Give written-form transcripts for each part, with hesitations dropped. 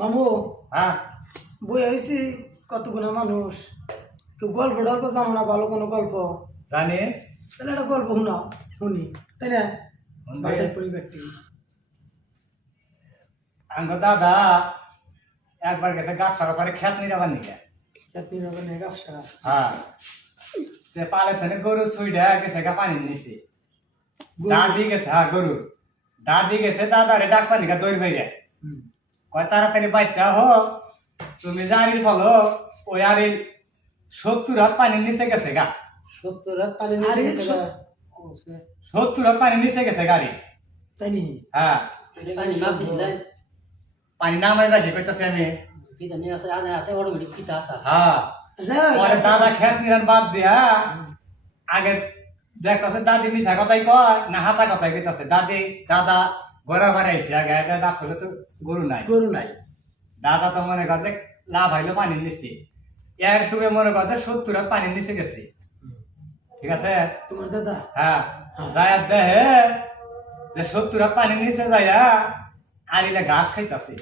মামু হ্যাঁ বই হয়েছি কতগুলো মানুষ কেউ গল্প টল্প জানো না ভালো কোনো গল্প জানি তাহলে একটা গল্প শোনাও শুনি তাই না শুনবে। বাড়ির পরিবারটি আঙ্গ দাদা একবার গেছে গাছ সারা সারে খেত নিরাবার নিকে চাটনি রকম ব্যবসা হ্যাঁ তে পালে থানে গরু সুইডা গেছে গা পানি নিছে দাদি গেছে হ্যাঁ গরু দাদি গেছে দাদারে ডাক পানি গা দৌড় হয়ে যায় কয় তাড়াতাড়ি বাইতে হো তুমি জারিল ফলো ওই আরিল 70 হাত পানির নিচে গেছে গা 70 হাত পানি নিচে গেছে গা। 70 হাত পানির নিচে গেছে গাড়ি তাই নি হ্যাঁ পানি মাপ দিছিলেন পানি নামাই বাজি কইতাছি আমি কি জানি আছে আনে হাতে অটোমেটিক কিতা আসা হ্যাঁ আচ্ছা পরে দাদা খেত নিরান বাদ দিয়া আগে দেখতেছে দাদি মিশা কথাই কয় না হাতা কথাই কইতাছে দাদা ঘরে ঘরে আইছে আগে দাদা আসলে তো গরু নাই গরু নাই দাদা তো মনে করছে লাভ হইলো পানির নিচে এর টুকে মনে করছে 70 হাত পানির নিচে গেছে ঠিক আছে তোমার দাদা হ্যাঁ যায় দেহে যে 70 হাত পানির নিচে যাইয়া আরিলে ঘাস খাইতাছে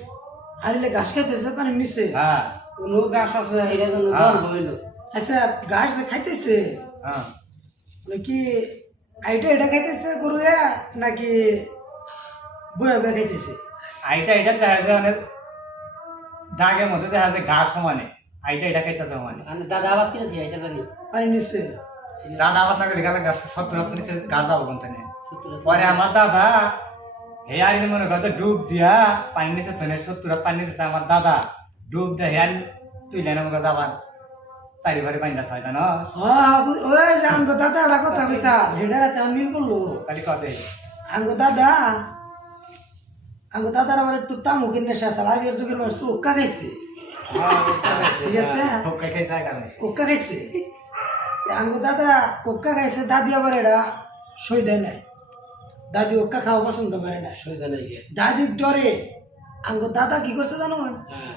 আরিলে ঘাস খাইতেছে পানির নিচে হ্যাঁ কোন গাছ আছে এটা কোন হ্যাঁ। গল্প হইলো আচ্ছা ঘাস যে খাইতেছে হ্যাঁ কি আইটা এটা খাইতেছে গরু নাকি বয়া বয়া খাইতেছে এটা দেখা যায় অনেক দাগের মধ্যে দেখা যায় ঘাস সমানে এটা খাইতেছে সমানে আনে দাদা আবাদ কিনেছে আইসা পানি পানির নিচে দাদা আমার নাকি গেলে গাছ 70 হাত নিচে গাছ যাবো কোন থেকে 70 হাত পরে আমার দাদা হে আইলে মনে করছে ডুব দিয়া পানির নিচে তো 70 হাত পানির নিচে আমার দাদা ডুব দিয়ে হেয়াল তুইলে না মনে আবার চারিবারে পানি রাখতে হয় জানো হ্যাঁ ওই যে আঙ্গ দাদা একটা কথা কইসা হেডা রাতে আমি মিল করলো খালি কদে আঙ্গ দাদার আমার একটু তামুকের নেশা আছে আগের যুগের মানুষ তো ওক্কা খাইছে ঠিক আছে ঠোকা খাই যায় কারণে ওক্কা খাইছে আঙ্গ দাদা ওক্কা খাইছে দাদি আবার এটা সই দেয় নাই দাদি ওক্কা খাওয়া পছন্দ করে না সুবিধা নাই গে দাদির ডরে আঙ্গ দাদা কি করছে জানো হ্যাঁ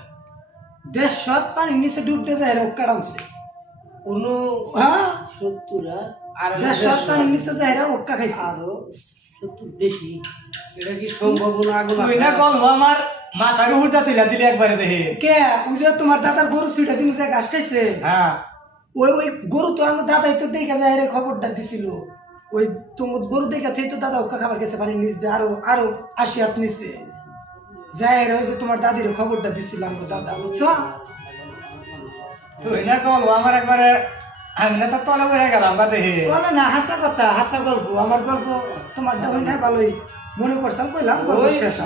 150 পানির নিচে ডুবতে যায় ওক্কা টানছে কোন হ্যাঁ 70 হাত আর 150 পানির নিচে যায় ওক্কা খাইছে আরো 70 বেশি এটা কি সম্ভব না আগুন তুই না বলবো আমার মাথার উহুটা তুইলা দিলি একবারে দেখি কে ওই যে তোমার দাদার গরু সুইটা ছিল যে ঘাস খাইছে হ্যাঁ ওই গরু তো আমার দাদাই তো দেখা যায় রে খবরটা দিছিল ওই তোমার গরু দেখা তুই তো দাদা ওকা খাবার গেছে পানি নিচ দিয়ে আরো 80 হাত নিচে যায় রে ওই যে তোমার দাদির খবরটা দিছিল আমার দাদা বুঝছো তুই না বলবো আমার একবারে আমি না তো তলে পড়ে গেলাম বা দেখি বলো না হাসা কথা হাসা গল্প আমার গল্প তোমারটা হই না ভালোই মনে করছাম কইলাম গল্প ওই শেষ